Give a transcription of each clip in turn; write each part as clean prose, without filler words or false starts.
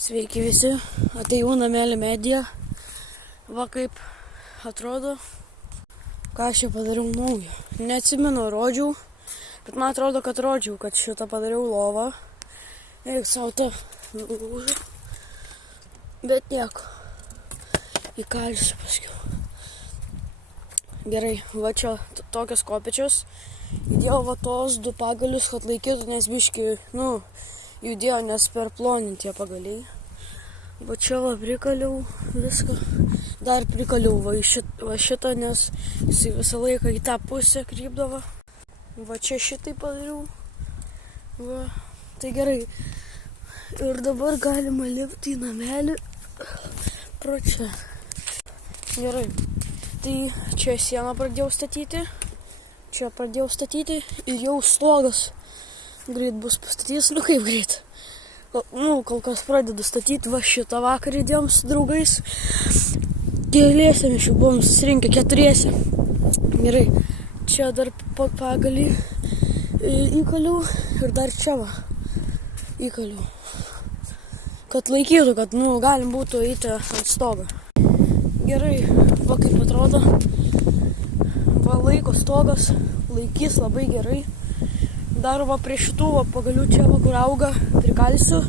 Sveiki visi, atėjau namelį mediją. Va kaip atrodo, ką aš čia padariau naujo. Neatsimenu, rodžiau, bet man atrodo, kad rodžiau, kad šitą padariau lovą. Eik savo tą nulūžą. Bet nieko. Įkalsiu paskiau. Gerai, va čia tokios kopėčios. Įdėjau va tos 2 pagalius, kad laikytų, nes biški, judėjo, nes per ploni tie pagaliai. Va čia va prikaliau viską. Dar prikaliau va šitą, nes jisai visą laiką į tą pusę krypdavo. Va čia šitai padariau. Va, tai gerai. Ir dabar galima lipti į namelį pro čia. Gerai. Tai čia sieną pradėjau statyti. Čia pradėjau statyti ir jau stogas greit bus pastatys. Kaip greit? Kol kas pradedu statyti. Va šitą vakarą įdėjom su draugais. Keliese mes jau buvom susirinkę 4. Gerai. Čia dar pagalį įkaliau ir dar čia va įkaliau. Kad laikytų, kad galim būtų eiti ant stogo. Gerai, va kaip atrodo. Va laiko stogas, laikys labai gerai. Dar va prie šitų va pagalių čia va kur auga, prikalsiu.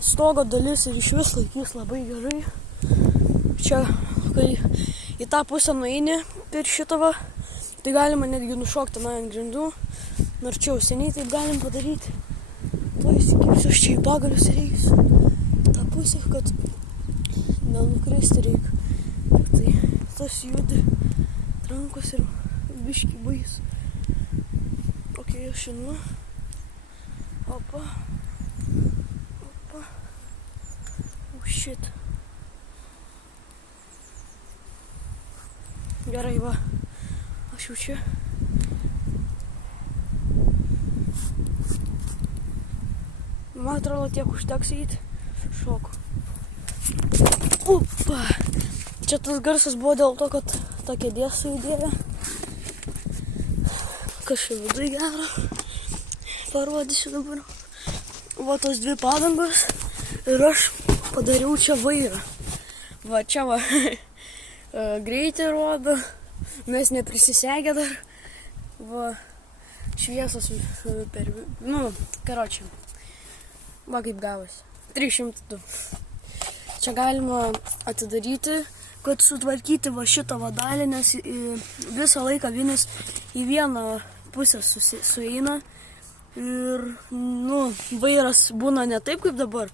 Stogo dalis ir iš vis laikys labai gerai. Čia, kai į tą pusę nueini per šitą va, tai galima netgi nušokti ant grindų. Nors čia jau seniai taip galim padaryti. Tuo įsikipsiu aš čia į pagalius ir eisiu. Ta pusė, kad nenukristi reikia. Tai tas judi rankos ir biški bais. Ok, aš einu. Opa. Opa. Oh shit. Gerai, va. Aš jau čia. Man atrodo, tiek užteks eiti. Šoku. Opa. Čia tas garsas buvo dėl to, kad ta kėdė sujudėjo. Kažkaip vidui gero. Parodysiu dabar. Va tos 2 padangos. Ir aš padariau čia vairą. Va čia va. Greitį rodo. Mes neprisisegę dar. Va. Šviesos per... karočią. Va kaip gavosi. 302. Čia galima atidaryti, kad sutvarkyti va šitą vadalį, nes visą laiką vienas į vieną pusę sueina. Ir, vairas būna ne taip kaip dabar.